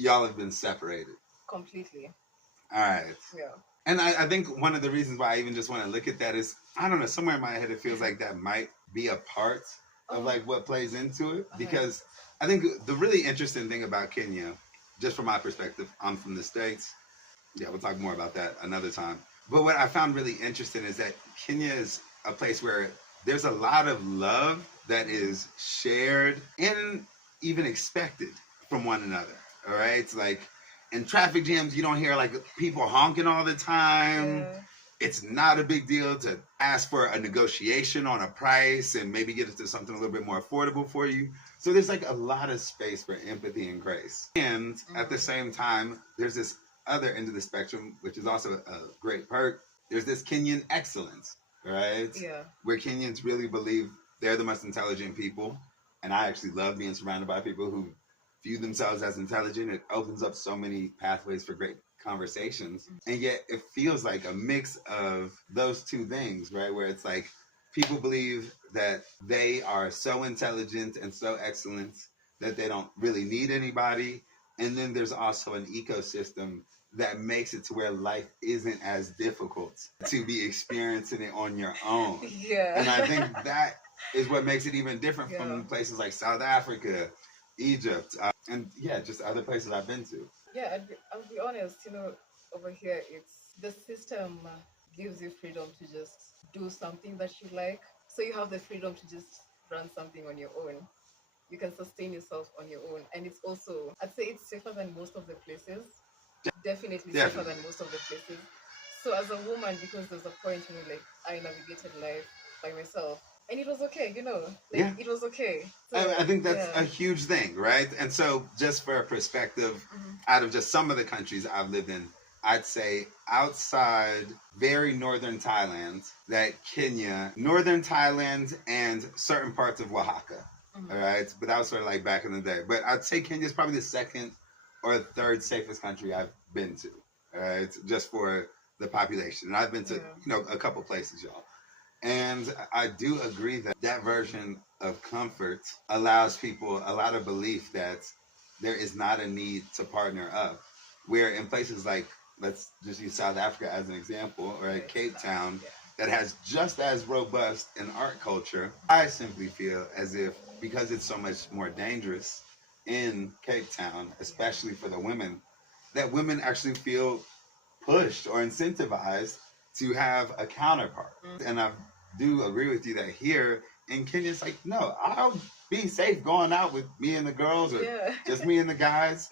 y'all have been separated. Completely. All right. Yeah. And I think one of the reasons why I even just want to look at that is, I don't know, somewhere in my head it feels like that might be a part of like what plays into it. Because I think the really interesting thing about Kenya, just from my perspective, I'm from the States. Yeah, we'll talk more about that another time. But what I found really interesting is that Kenya is a place where there's a lot of love that is shared and even expected from one another. All right. It's like in traffic jams, you don't hear like people honking all the time. Yeah. It's not a big deal to ask for a negotiation on a price and maybe get it to something a little bit more affordable for you. So there's like a lot of space for empathy and grace. And at the same time, there's this other end of the spectrum, which is also a great perk. There's this Kenyan excellence, right? Yeah. Where Kenyans really believe they're the most intelligent people. And I actually love being surrounded by people who view themselves as intelligent. It opens up so many pathways for great conversations. And yet it feels like a mix of those two things, right? Where it's like people believe that they are so intelligent and so excellent that they don't really need anybody. And then there's also an ecosystem that makes it to where life isn't as difficult to be experiencing it on your own. Yeah. And I think that is what makes it even different from places like South Africa, Egypt, and just other places I've been to. Yeah, I'll be honest, over here, it's the system gives you freedom to just do something that you like. So you have the freedom to just run something on your own. You can sustain yourself on your own. And it's also, I'd say it's safer than most of the places. Definitely safer than most of the places. So as a woman, because there's a point, like I navigated life by myself. And it was okay, it was okay. So, I think that's a huge thing, right? And so just for a perspective, out of just some of the countries I've lived in, I'd say outside very northern Thailand, that Kenya, northern Thailand, and certain parts of Oaxaca, all right? But that was sort of like back in the day. But I'd say Kenya is probably the second or third safest country I've been to, all right? Just for the population. And I've been to, a couple places, y'all. And I do agree that that version of comfort allows people a lot of belief that there is not a need to partner up. Where in places like, let's just use South Africa as an example, or Cape Town, that has just as robust an art culture, I simply feel as if because it's so much more dangerous in Cape Town, especially for the women, that women actually feel pushed or incentivized to have a counterpart. And I do agree with you that here in Kenya, it's like, no, I'll be safe going out with me and the girls or just me and the guys.